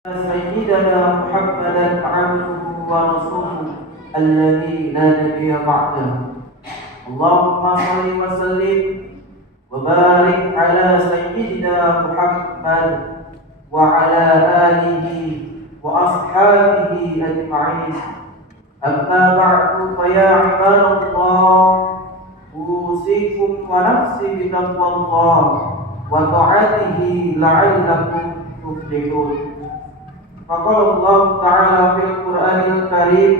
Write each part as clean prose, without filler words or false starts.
سيدنا محمدا عبده ورسوله الذي لا نبي بعده. اللهم صل وسلم وبارك على سيدنا محمد وعلى آله وأصحابه أجمعين. أما بعد فيا عباد الله، أوصيكم ونفسي بتقوى الله وطاعته لعلكم تفلحون. فقال الله تعالى في القرآن الكريم: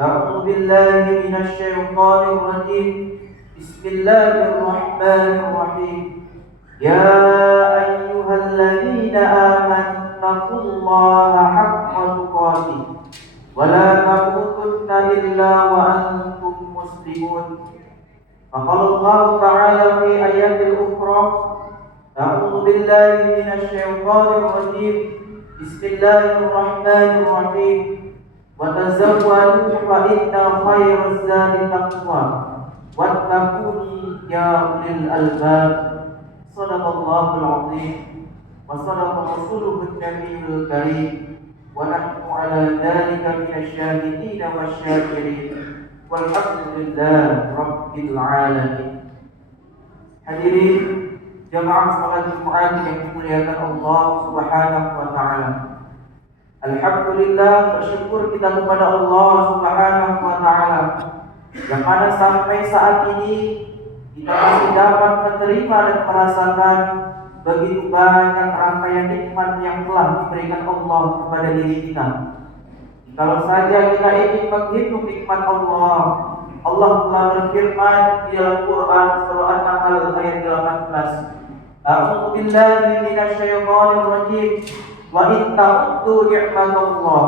أعوذ بالله من الشيطان الرجيم، بسم الله الرحمن الرحيم. يا أيها الذين آمنوا اتقوا الله حق تقاته ولا تموتن إلا وأنتم مسلمون. فقال الله تعالى في آيات أخرى: أعوذ بالله من الشيطان الرجيم، بسم الله الرحمن الرحيم. وتزودوا فإن خير الزاد التقوى واتقوني يا أولي الألباب. صدق الله العظيم وصدق رسوله النبي الكريم، ونحن على ذلك من الشاهدين والشاكرين، والحمد لله رب العالمين. Hadirin jamaah salat Jumat yang dimuliakan Allah Subhanahu wa taala. Alhamdulillah, bersyukur kita kepada Allah Subhanahu wa taala yang mana sampai saat ini kita masih dapat menerima dan merasakan begitu banyak rangkaian nikmat yang telah diberikan Allah kepada diri kita. Kalau saja kita ingin menghitung nikmat Allah, Allah telah berfirman di dalam Quran surah An-Nahl ayat 18. A'udzu billahi minasyaitonir rajim. Wa in ta'uddu ni'matallah.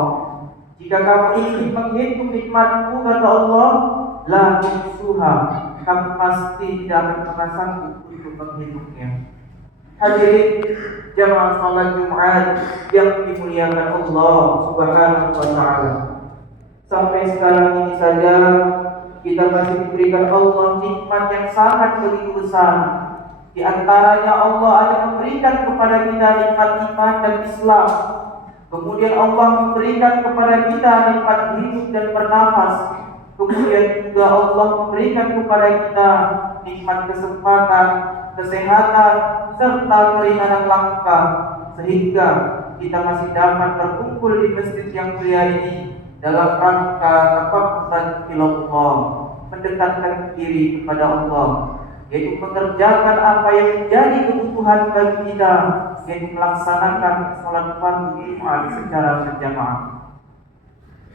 Jika kamu ingin menghitung nikmatku, kata Allah, la tuhsuha. Kamu pasti tidak akan pernah sanggup untuk menghitungnya. Hadirin jamaah salat Jumat yang dimuliakan Allah Subhanahu wa taala. Sampai sekarang ini saja kita masih diberikan Allah nikmat yang sangat begitu besar. Di antaranya Allah ada memberikan kepada kita nikmat iman dan Islam. Kemudian Allah memberikan kepada kita nikmat hidup dan bernafas. Kemudian juga Allah memberikan kepada kita nikmat kesempatan, kesehatan, serta keringanan langkah, sehingga kita masih dapat berkumpul di masjid yang mulia ini dalam rangka taqarruban ilallah, mendekatkan diri kepada Allah, yaitu mengerjakan apa yang menjadi kebutuhan bagi kita, yaitu melaksanakan sholat fardu Jumat secara berjamaah.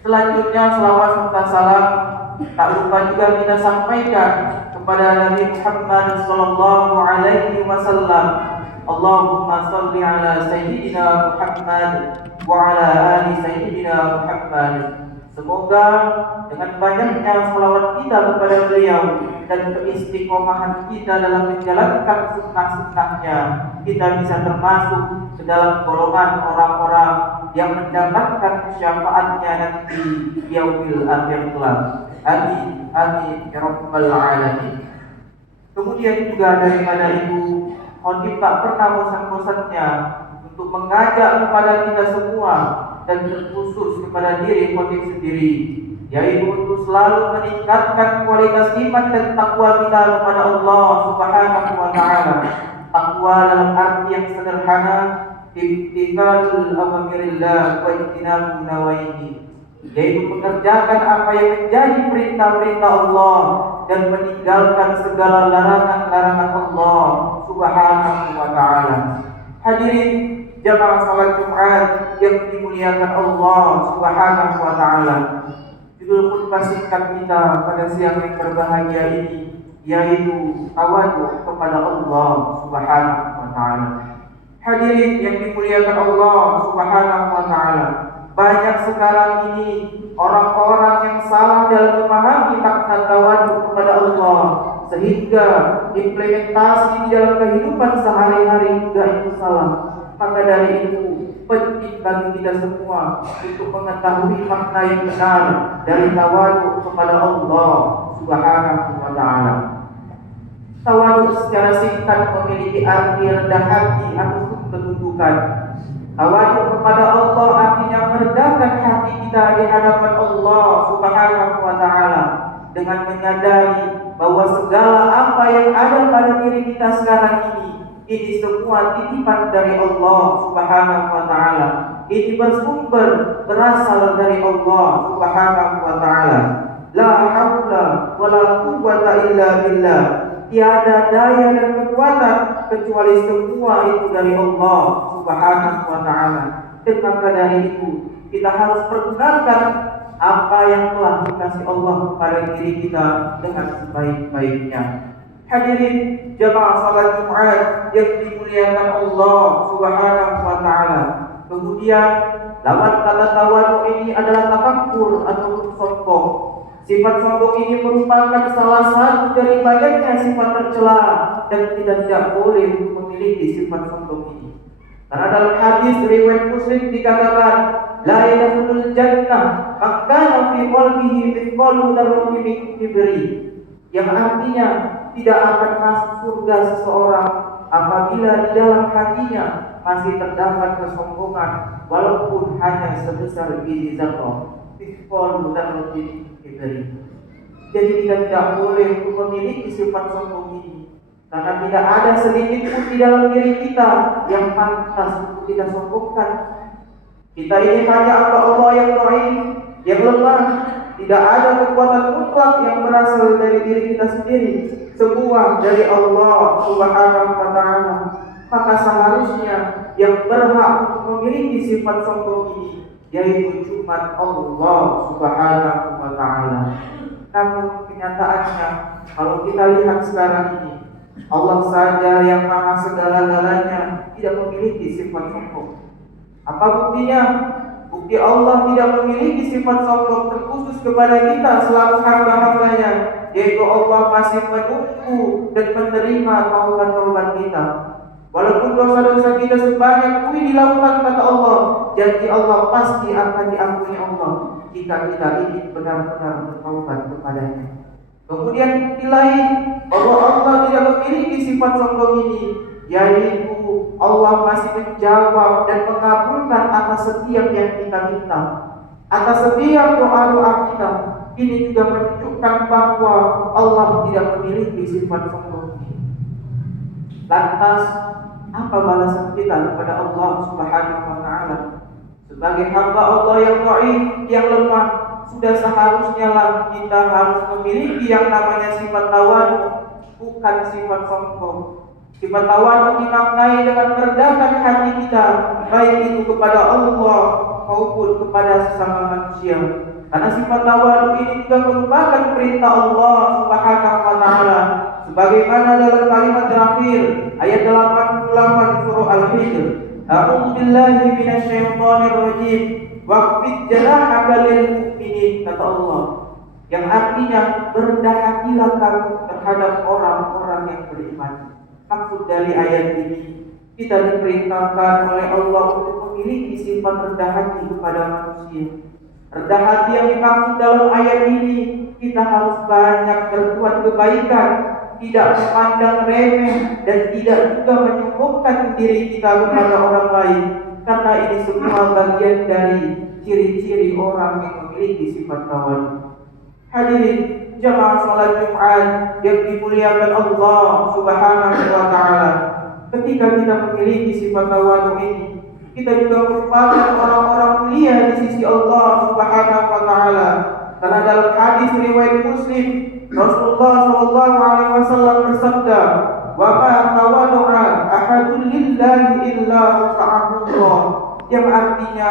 Selanjutnya selawat serta salam tak lupa juga kita sampaikan kepada Nabi Muhammad sallallahu alaihi wasallam. Allahumma shalli ala sayyidina Muhammad wa ala ali sayyidina Muhammad. Semoga dengan banyaknya salawat kita kepada beliau dan keistiqomahan kita dalam menjalankan sunnah-sunnahnya, kita bisa termasuk ke dalam golongan orang-orang yang mendapatkan syafaatnya nanti di yaumil akhir kelak. Amin amin ya rabbal alamin. Kemudian juga daripada Ibu Khotib tak pernah bosan-bosannya untuk mengajak kepada kita semua dan terkhusus kepada diri Khotib sendiri, yaitu untuk selalu meningkatkan kualitas iman dan takwa kita kepada Allah Subhanahu wa taala. Takwa dalam arti yang sederhana, imtithalul awamirillah wa ijtinabun nawaihi, yaitu mengerjakan apa yang menjadi perintah-perintah Allah dan meninggalkan segala larangan-larangan Allah Subhanahu wa taala. Hadirin jamaah salat Jumat yang dimuliakan Allah Subhanahu wa taala. Judul khutbah singkat kita pada siang yang berbahagia ini yaitu tawadhu kepada Allah Subhanahu wa taala. Hadirin yang dimuliakan Allah Subhanahu wa taala, banyak sekarang ini orang-orang yang salah dalam memahami makna tawadhu kepada Allah, sehingga implementasi di dalam kehidupan sehari-hari juga itu salah. Maka dari itu penting bagi kita semua untuk mengetahui makna yang benar dari tawadhu kepada Allah Subhanahu wa taala. Tawadhu secara singkat memiliki arti rendah hati ataupun ketundukan. Tawadu kepada Allah artinya merendahkan hati kita di hadapan Allah Subhanahu wa taala dengan menyadari bahwa segala apa yang ada pada diri kita sekarang ini semua titipan dari Allah Subhanahu wa taala. Ini bersumber berasal dari Allah Subhanahu wa taala. La haula wala quwwata illa billah. Tiada daya dan kekuatan kecuali semua itu dari Allah Subhanahu wa taala. Dan maka dari itu kita harus pergunakan apa yang telah dikasih Allah kepada diri kita dengan sebaik-baiknya. Hadirin jamaah salat Jumat yang dimuliakan Allah Subhanahu wa taala. Kemudian lawan kata tawadu ini adalah takabur atau sombong. Sifat sombong ini merupakan salah satu dari banyaknya sifat tercela dan kita tidak boleh memiliki sifat sombong ini. Karena dalam hadis riwayat Muslim dikatakan, la yadkhulul jannah man kana fi qalbihi mithqalu dzarratin min kibri. Yang artinya tidak akan masuk surga seseorang apabila di dalam hatinya masih terdapat kesombongan walaupun hanya sebesar biji zarrah. Mithqalu dzarratin min kibri. Jadi kita tidak boleh memiliki sifat sombong ini. Karena tidak ada sedikit pun di dalam diri kita yang pantas untuk kita sombongkan. Kita ini hanya hamba Allah yang dhaif, yang lemah. Tidak ada kekuatan mutlak yang berasal dari diri kita sendiri. Semua dari Allah Subhanahu wa taala. Maka seharusnya yang berhak untuk memiliki sifat sombong ini yaitu cuma Allah Subhanahu wa taala. Namun kenyataannya kalau kita lihat sekarang ini, Allah saja yang maha segala-galanya tidak memiliki sifat sombong. Apa buktinya? Bukti Allah tidak memiliki sifat sombong terkhusus kepada kita selaku hamba-hambanya, yaitu Allah masih menunggu dan menerima taubat-taubat kita. Walaupun dosa-dosa kita sebanyak bumi di lautan, kata Allah, janji Allah pasti akan diampuni Allah jika kita ingin benar-benar bertaubat kepadanya. Kemudian bukti lain bahwa Allah tidak memiliki sifat sombong ini, yaitu Allah masih menjawab dan mengabulkan atas setiap yang kita minta, atas setiap doa-doa kita. Ini juga menunjukkan bahwa Allah tidak memiliki sifat sombong ini. Lantas apa balasan kita kepada Allah Subhanahu wa taala? Sebagai hamba Allah yang dhaif, yang lemah, sudah seharusnya lah kita harus memiliki yang namanya sifat tawadu, bukan sifat sombong. Sifat tawadu dimaknai dengan merendahkan hati kita, baik itu kepada Allah maupun kepada sesama manusia. Karena sifat tawadu ini juga merupakan perintah Allah Subhanahu wa taala, sebagaimana dalam kalimat terakhir ayat 88 surah Al-Hijr, A'udzu billahi minasyaitonir rajim. Waqfid janahaka lil mu'minin, kata Allah, yang artinya berendah hatilah kamu terhadap orang-orang yang beriman. Maksud dari ayat ini, kita diperintahkan oleh Allah untuk memiliki sifat rendah hati kepada manusia. Rendah hati yang dimaksud dalam ayat ini, kita harus banyak berbuat kebaikan, tidak memandang remeh dan tidak juga menyombongkan diri kita kepada orang lain. Karena ini semua bagian dari ciri-ciri orang yang memiliki sifat tawadu. Hadirin jamaah salat Jumat yang dimuliakan Allah Subhanahu wa taala. Ketika kita memiliki sifat tawadu ini, kita juga merupakan orang-orang mulia di sisi Allah Subhanahu wa taala. Karena dalam hadis riwayat Muslim, Rasulullah sallallahu alaihi wasallam bersabda, "Wa ma tawadu'a ahadun lillahi illa rafa'ahullah." Yang artinya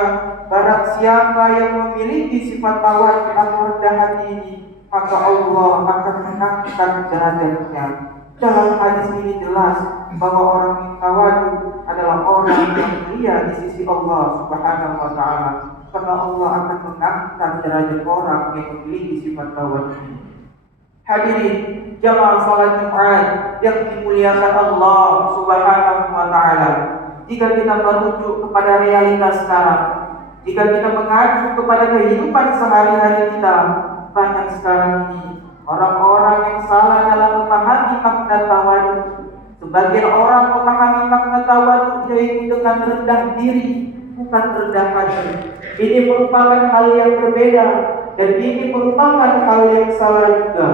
barang siapa yang memiliki sifat tawadu atau rendah hati ini, maka Allah akan mengangkat derajatnya. Dalam hadis ini jelas bahwa orang yang tawadu adalah orang yang mulia di sisi Allah Subhanahu wa taala. Karena Allah akan mengangkat derajat orang yang memiliki sifat tawadu ini. Hadirin jamaah salat Jumat yang dimuliakan Allah Subhanahu wa taala. Jika kita merujuk kepada realitas sekarang, jika kita mengacu kepada kehidupan sehari-hari kita, banyak sekarang ini orang-orang yang salah dalam memahami makna tawadu. Sebagian orang memahami makna tawadu yaitu dengan rendah diri, menunjukkan rendah hati. Ini merupakan hal yang berbeda, dan ini merupakan hal yang salah juga.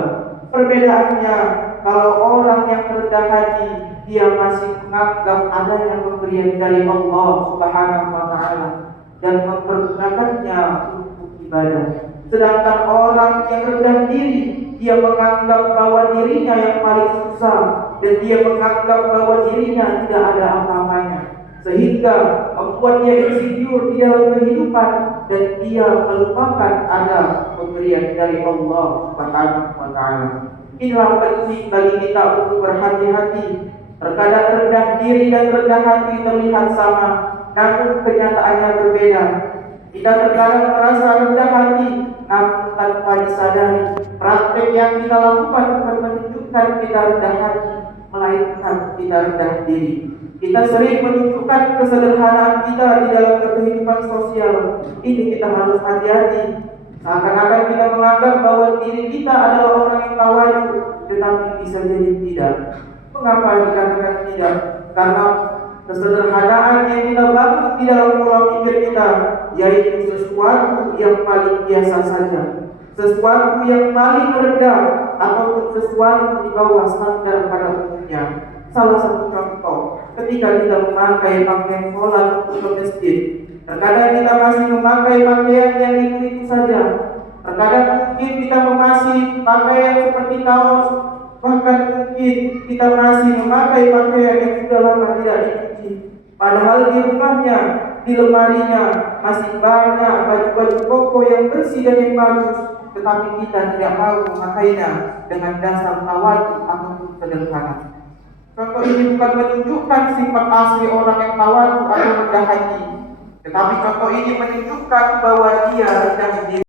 Perbedaannya, kalau orang yang rendah hati, dia masih menganggap adanya pemberian dari Allah Subhanahu wa Ta'ala dan mempergunakannya untuk ibadah. Sedangkan orang yang rendah diri, dia menganggap bahwa dirinya yang paling susah, dan dia menganggap bahwa dirinya tidak ada apa-apanya, sehingga membuat dia insecure di dalam kehidupan, dan dia melupakan ada pemberian dari Allah Subhanahu wa Ta'ala. Inilah penting bagi kita untuk berhati-hati. Terkadang rendah diri dan rendah hati terlihat sama, namun kenyataannya berbeda. Kita terkadang merasa rendah hati, namun tanpa disadari, praktek yang kita lakukan bukan menunjukkan kita rendah hati, melainkan kita rendah diri. Kita sering menunjukkan kesederhanaan kita di dalam kehidupan sosial. Ini kita harus hati-hati. Seakan-akan kita menganggap bahwa diri kita adalah orang yang tawadu, tetapi bisa jadi tidak. Mengapa dikatakan tidak? Karena kesederhanaan yang kita bangun di dalam pola pikir kita, yaitu sesuatu yang paling biasa saja, sesuatu yang paling rendah, ataupun sesuatu di bawah standar pada umumnya. Salah satu contoh, ketika kita memakai pakaian sholat untuk ke masjid, terkadang kita masih memakai pakaian yang itu saja. Terkadang mungkin kita masih pakaian seperti kaos, bahkan mungkin kita masih memakai pakaian yang sudah lama tidak dicuci. Padahal di rumahnya, di lemarinya masih banyak baju-baju koko yang bersih dan yang bagus, tetapi kita tidak mau memakainya dengan dasar tawadu ataupun sederhana. Contoh ini bukan menunjukkan sifat asli orang yang tawadu atau rendah hati, tetapi contoh ini menunjukkan bahwa dia rendah diri.